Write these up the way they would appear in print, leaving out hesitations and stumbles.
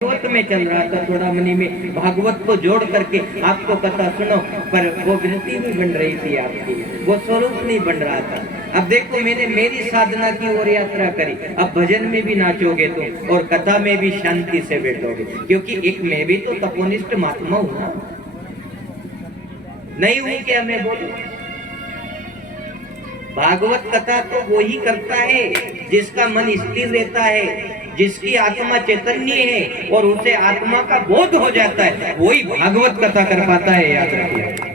भागवत में चल रहा था, थोड़ा मनी में भागवत को जोड़ करके आपको कथा सुनो, पर वो वृत्ति नहीं बन रही थी आपकी, वो स्वरूप नहीं बन रहा था। अब देखो मैंने मेरी साधना की ओर यात्रा करी, अब भजन में भी नाचोगे तुम और कथा में भी शांति से बैठोगे, क्योंकि एक मैं भी तो तपोनिष्ठ महात्मा हूं ना, नहीं हूं क्या मैं बोलूं? भागवत कथा तो वो ही करता है जिसका मन स्थिर रहता है, जिसकी आत्मा चैतन्य है और उसे आत्मा का बोध हो जाता है, वही भागवत कथा कर पाता है। याद रखिए,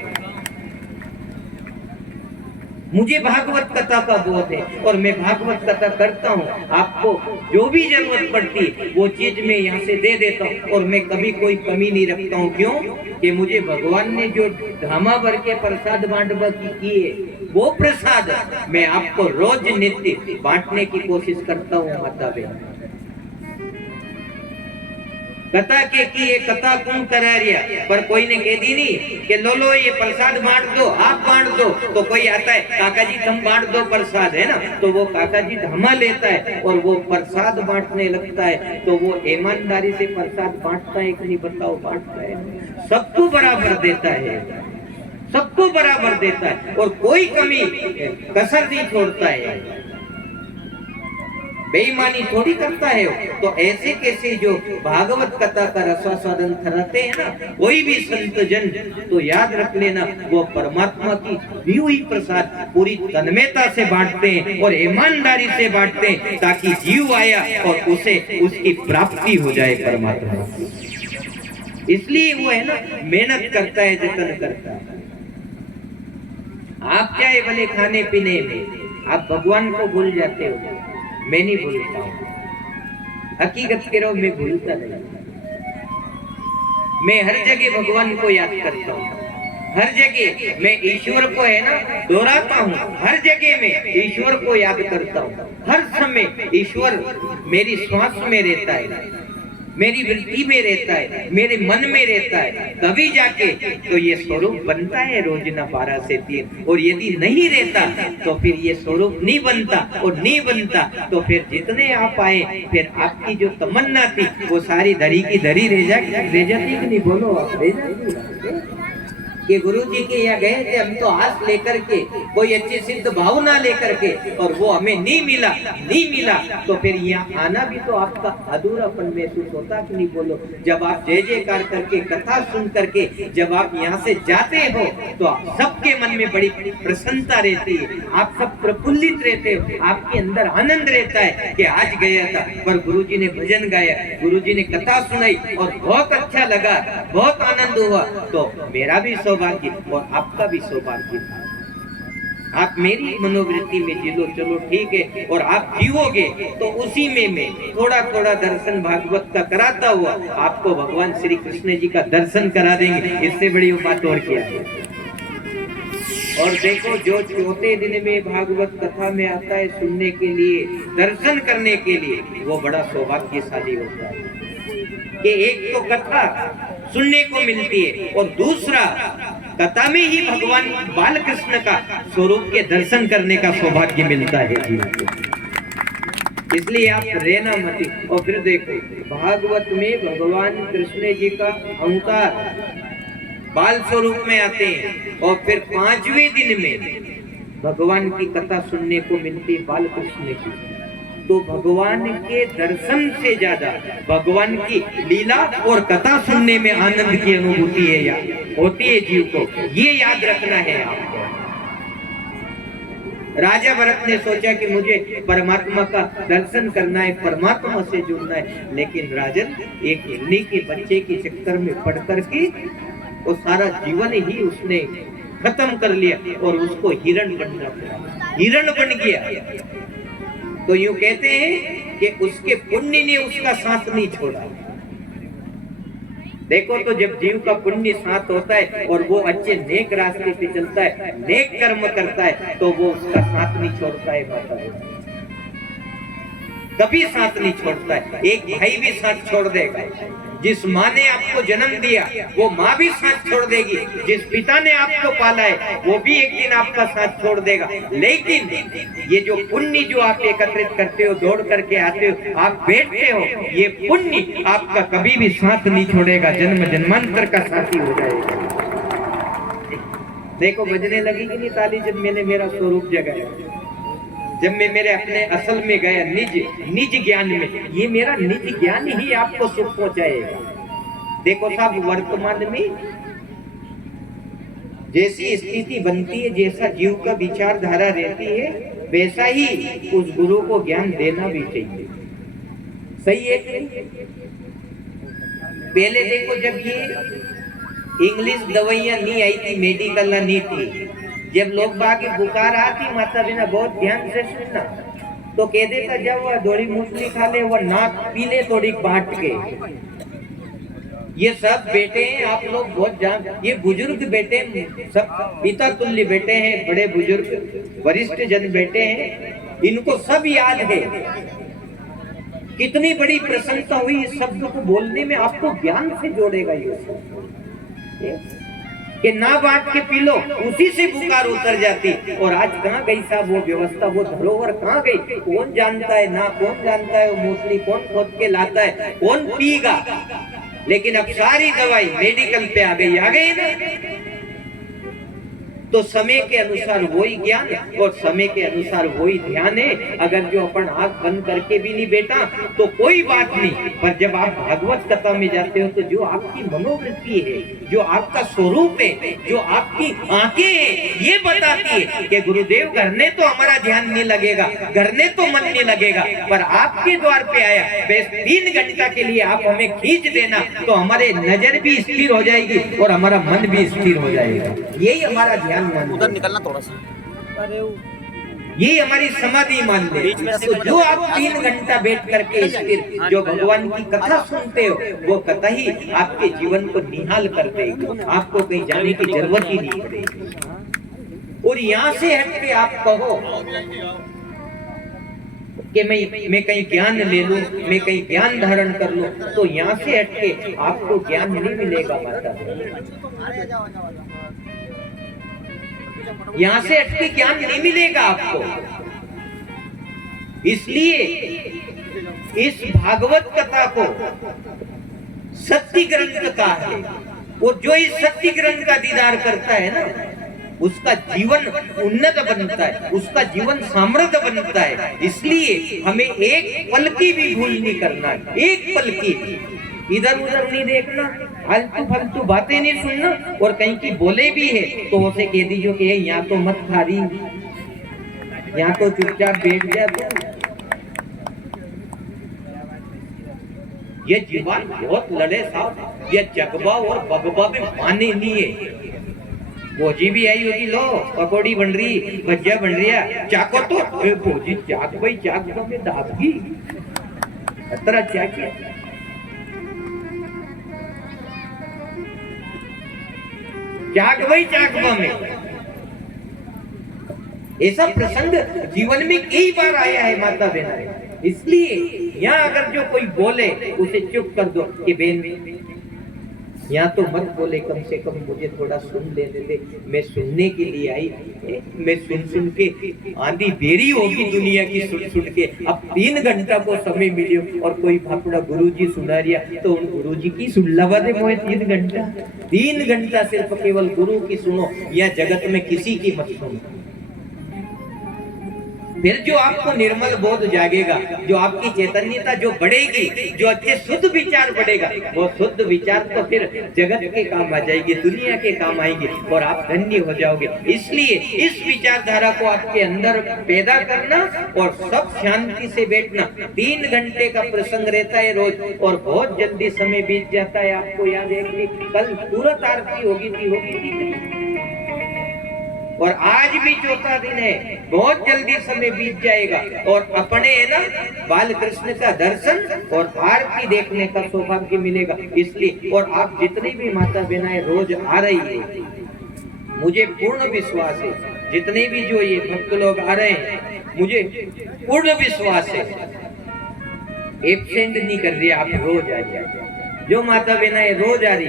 मुझे भागवत कथा का बोध है और मैं भागवत कथा करता हूँ। आपको जो भी जरूरत पड़ती है वो चीज मैं यहाँ से दे देता हूँ और मैं कभी कोई कमी नहीं रखता हूँ। क्यों? कि मुझे भगवान ने जो धामा भर के प्रसाद बांटवा की है, वो प्रसाद मैं आपको रोज नित्य बांटने की कोशिश करता हूँ। माता बहन, कथा के की ये कथा कौन करा रिया, पर कोई ने कह दी नहीं कि लो ये प्रसाद बांट दो, आप बांट दो, तो कोई आता है काका जी तुम बांट दो प्रसाद, है ना, तो वो काका जी धामा लेता है और वो प्रसाद बांटने लगता है। तो वो ईमानदारी से प्रसाद बांटता है कि नहीं बताओ? बांटता है, सबको बराबर देता है, सबको बराबर देता है और कोई कमी कसर नहीं छोड़ता है, बेईमानी थोड़ी करता है। तो ऐसे कैसे जो भागवत कथा का रसास्वादन कराते हैं ना कोई भी संत जन, तो याद रख लेना वो परमात्मा की दी हुई प्रसाद पूरी तन्मयता से बांटते हैं और ईमानदारी से बांटते हैं, ताकि जीव आया और उसे उसकी प्राप्ति हो जाए परमात्मा। इसलिए वो है ना मेहनत करता है, जतन करता है। आप चाहे भले खाने पीने में आप भगवान को भूल जाते हो, मैं नहीं भूलता हूँ, हकीकत कह रहा हूं, मैं भूलता नहीं। मैं हर जगह भगवान को याद करता हूँ, हर जगह मैं ईश्वर को है ना दोहराता हूँ, हर जगह में ईश्वर को याद करता हूँ, हर समय ईश्वर मेरी श्वास में रहता है, मेरी वृत्ति में रहता है, मेरे मन में रहता है, तभी जाके तो ये स्वरूप बनता है रोजना 12 से 3। और यदि नहीं रहता तो फिर ये स्वरूप नहीं बनता, और नहीं बनता तो फिर जितने आप आए फिर आपकी जो तमन्ना थी वो सारी धरी की धरी रह जाती कि नहीं? बोलो आप, रह जाती कि गुरु जी के यहाँ गए थे हम तो आस लेकर के, कोई अच्छी सिद्ध भावना लेकर के, और वो हमें नहीं मिला तो फिर यहाँ आना भी तो आपका अधूरापन महसूस होता कि नहीं? बोलो, जब आप जय जयकार करके कथा सुन करके जब आप यहाँ से जाते हो तो सबके मन में बड़ी प्रसन्नता रहती है, आप सब प्रफुल्लित रहते हो, आपके अंदर आनंद रहता है कि आज गया था पर गुरु जी ने भजन गाया, गुरु जी ने कथा सुनाई और बहुत अच्छा लगा, बहुत आनंद हुआ। तो मेरा भी सौभाग्य और आपका भी सौभाग्य, आप मेरी मनोवृत्ति में जी लो, चलो ठीक है, और आप जीवोगे तो उसी में मैं थोड़ा थोड़ा दर्शन भागवत का कराता हुआ आपको भगवान श्री कृष्ण जी का दर्शन करा देंगे। इससे बड़ी बात और क्या है? और देखो, जो चौथे दिन में भागवत कथा में आता है सुनने के लिए, दर्शन करने के लिए, वो बड़ा सौभाग्यशाली होता है कि एक तो कथा सुनने को मिलती है और दूसरा कथा में ही भगवान बाल कृष्ण का स्वरूप के दर्शन करने का सौभाग्य मिलता है जीवन को। इसलिए आप रहना मत। और फिर देखो, भागवत में भगवान कृष्ण जी का अवतार बाल स्वरूप में आते हैं और फिर 5वें दिन में भगवान की कथा सुनने को मिलती है बाल कृष्ण की। तो भगवान के दर्शन से ज्यादा भगवान की लीला और कथा सुनने में आनंद की अनुभूति है या होती है जीव को, ये याद रखना है आपको। राजा भरत ने सोचा कि मुझे परमात्मा का दर्शन करना है, परमात्मा से जुड़ना है, लेकिन राजन एक हिरनी के बच्चे के चक्कर में पड़ करके वो सारा जीवन ही उसने खत्म कर लिया और उसको हिरण बनना पड़ा, हिरण बन गया। तो यूं कहते हैं कि उसके पुण्य ने उसका साथ नहीं छोड़ा। देखो, तो जब जीव का पुण्य साथ होता है और वो अच्छे नेक रास्ते पे चलता है, नेक कर्म करता है, तो वो उसका साथ नहीं छोड़ता है। कभी साथ नहीं छोड़ता है। एक भाई भी साथ छोड़ देगा। जिस माँ ने आपको जन्म दिया वो माँ भी साथ छोड़ देगी। जिस पिता ने आपको पाला है वो भी एक दिन आपका साथ छोड़ देगा। लेकिन ये जो पुण्य जो आप एकत्रित करते हो, दौड़ करके आते हो, आप बैठते हो, ये पुण्य आपका कभी भी साथ नहीं छोड़ेगा, जन्म जन्मांतर का साथी हो जाएगा। देखो बजने लगी कि नहीं ताली जब मैंने मेरा स्वरूप जगाया, जब मैं मेरे अपने असल में गया, निज ज्ञान में। ये मेरा निज ज्ञान ही आपको सुख पहुंचाएगा। देखो साहब, वर्तमान में जैसी स्थिति बनती है, जैसा जीव का विचारधारा रहती है, वैसा ही उस गुरु को ज्ञान देना भी चाहिए। सही है कि नहीं? पहले देखो जब ये इंग्लिश दवाइयां नहीं आई थी, मेडिकल नहीं थी, जब लोग बाकी बुखार आती, माता बिना बहुत ध्यान से सुनना, तो कह देता जब वह थोड़ी मूसली खा ले, वह नाक पी ले थोड़ी बांट के। ये सब बेटे हैं, आप लोग बहुत जान, ये बुजुर्ग बेटे सब पिता तुल्य बेटे हैं, बड़े बुजुर्ग वरिष्ठ जन बेटे हैं, इनको सब याद है। कितनी बड़ी प्रसन्नता हुई इस शब्द को बोलने में। आपको ज्ञान से जोड़ेगा ये सब कि ना बांट के पी लो, उसी से बुखार उतर जाती। और आज कहाँ गई साहब वो व्यवस्था, वो धरोहर कहाँ गई? कौन जानता है? ना कौन जानता है वो मूसली कौन खोद के लाता है, कौन पीगा? लेकिन अब सारी दवाई मेडिकल पे आ गई ना। तो समय के अनुसार वही ज्ञान और समय के अनुसार वही ध्यान है। अगर जो अपन आंख बंद करके भी नहीं बैठा तो कोई बात नहीं, पर जब आप भागवत कथा में जाते हो तो जो आपकी मनोवृत्ति है, जो आपका स्वरूप है, जो आपकी आंखें हैं, ये बताती है कि गुरुदेव करने तो हमारा ध्यान नहीं लगेगा, करने तो मन नहीं लगेगा, पर आपके द्वार पे आया, बस 3 घंटा के लिए आप हमें खींच देना, तो हमारे नजर भी स्थिर हो जाएगी और हमारा मन भी स्थिर हो जाएगा। यही हमारा ध्यान, उधर निकलना थोड़ा सा, ये हमारी समाधि मान ले। तो जो आप 3 घंटा बैठ करके स्थिर जो भगवान की कथा सुनते हो, वो कथा ही आपके जीवन को निहाल कर देगी, आपको कहीं जाने की जरूरत ही नहीं पड़ेगी। और यहाँ से हट के आप कहो कि मैं कहीं ज्ञान ले लूं, मैं कहीं ज्ञान धारण कर लूं, तो यहाँ से हट के आपको ज्ञान नहीं मिलेगा माता। यहाँ से हटके ज्ञान नहीं मिलेगा आपको। इसलिए इस भागवत कथा को सत्य ग्रंथ का है, और जो इस सत्य ग्रंथ का दीदार करता है ना, उसका जीवन उन्नत बनता है, उसका जीवन समृद्ध बनता है। इसलिए हमें एक पल की भी भूल नहीं करना है, एक पल की भी इधर उधर नहीं देखना, फालतू फालतू बातें नहीं सुनना। और कहीं की बोले भी है तो उसे कह दीजिए कि यहाँ तो मत खा रही, यहाँ तो चुपचाप बैठ जा। तो ये जीवन बहुत लड़े साहब, ये जगबा और बगबा में माने नहीं है। भोजी भी आई होगी, लो पकौड़ी बन रही, भजिया बन रही है, चाको तो भोजी चाक भाई चाक तो में दादगी अतरा चाकिया चाक भाई चाकबा में। ऐसा प्रसंग जीवन में कई बार आया है माता बहना। इसलिए यहाँ अगर जो कोई बोले उसे चुप कर दो कि बहन यहाँ तो मत बोले, कम से कम मुझे थोड़ा सुन लेने दे, मैं सुनने के लिए आई। मैं सुन के आंधी बेरी होगी दुनिया की सुन के। अब 3 घंटा को समय मिलियो और कोई भापड़ा गुरुजी सुना रिया तो उन गुरुजी की सुन लवा दे मोए। 3 घंटा सिर्फ केवल गुरु की सुनो, या जगत में किसी की मत सुनो। फिर जो आपको निर्मल बोध जागेगा, जो आपकी चैतन्यता जो बढ़ेगी, जो अच्छे शुद्ध विचार बढ़ेगा, वो शुद्ध विचार तो फिर जगत के काम आ जाएगी, दुनिया के काम आएंगे और आप धन्य हो जाओगे। इसलिए इस विचारधारा को आपके अंदर पैदा करना और सब शांति से बैठना। 3 घंटे का प्रसंग रहता है रोज, और बहुत जल्दी समय बीत जाता है। आपको याद है कि कल तुरंत आरती होगी थी और आज भी चौथा दिन है, बहुत जल्दी समय बीत जाएगा। और अपने है ना बाल कृष्ण का दर्शन और आरती देखने का सौभाग्य मिलेगा। इसलिए और आप जितनी भी माता बहनाएं रोज आ रही है, मुझे पूर्ण विश्वास है, जितने भी जो ये भक्त लोग आ रहे हैं, मुझे पूर्ण विश्वास है एब्सेंट नहीं कर रही, आप रोज आ जाए। जो माता बहना रोज आ रही,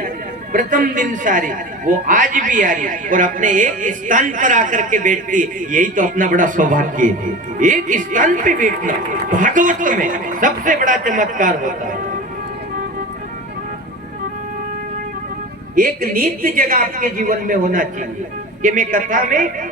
प्रथम दिन सारी, वो आज भी आ रही और अपने एक स्थान पर आकर के बैठती, यही तो अपना बड़ा सौभाग्य है। एक स्थान पे बैठना भागवत में सबसे बड़ा चमत्कार होता है। एक नित्य जगह आपके जीवन में होना चाहिए कि मैं कथा में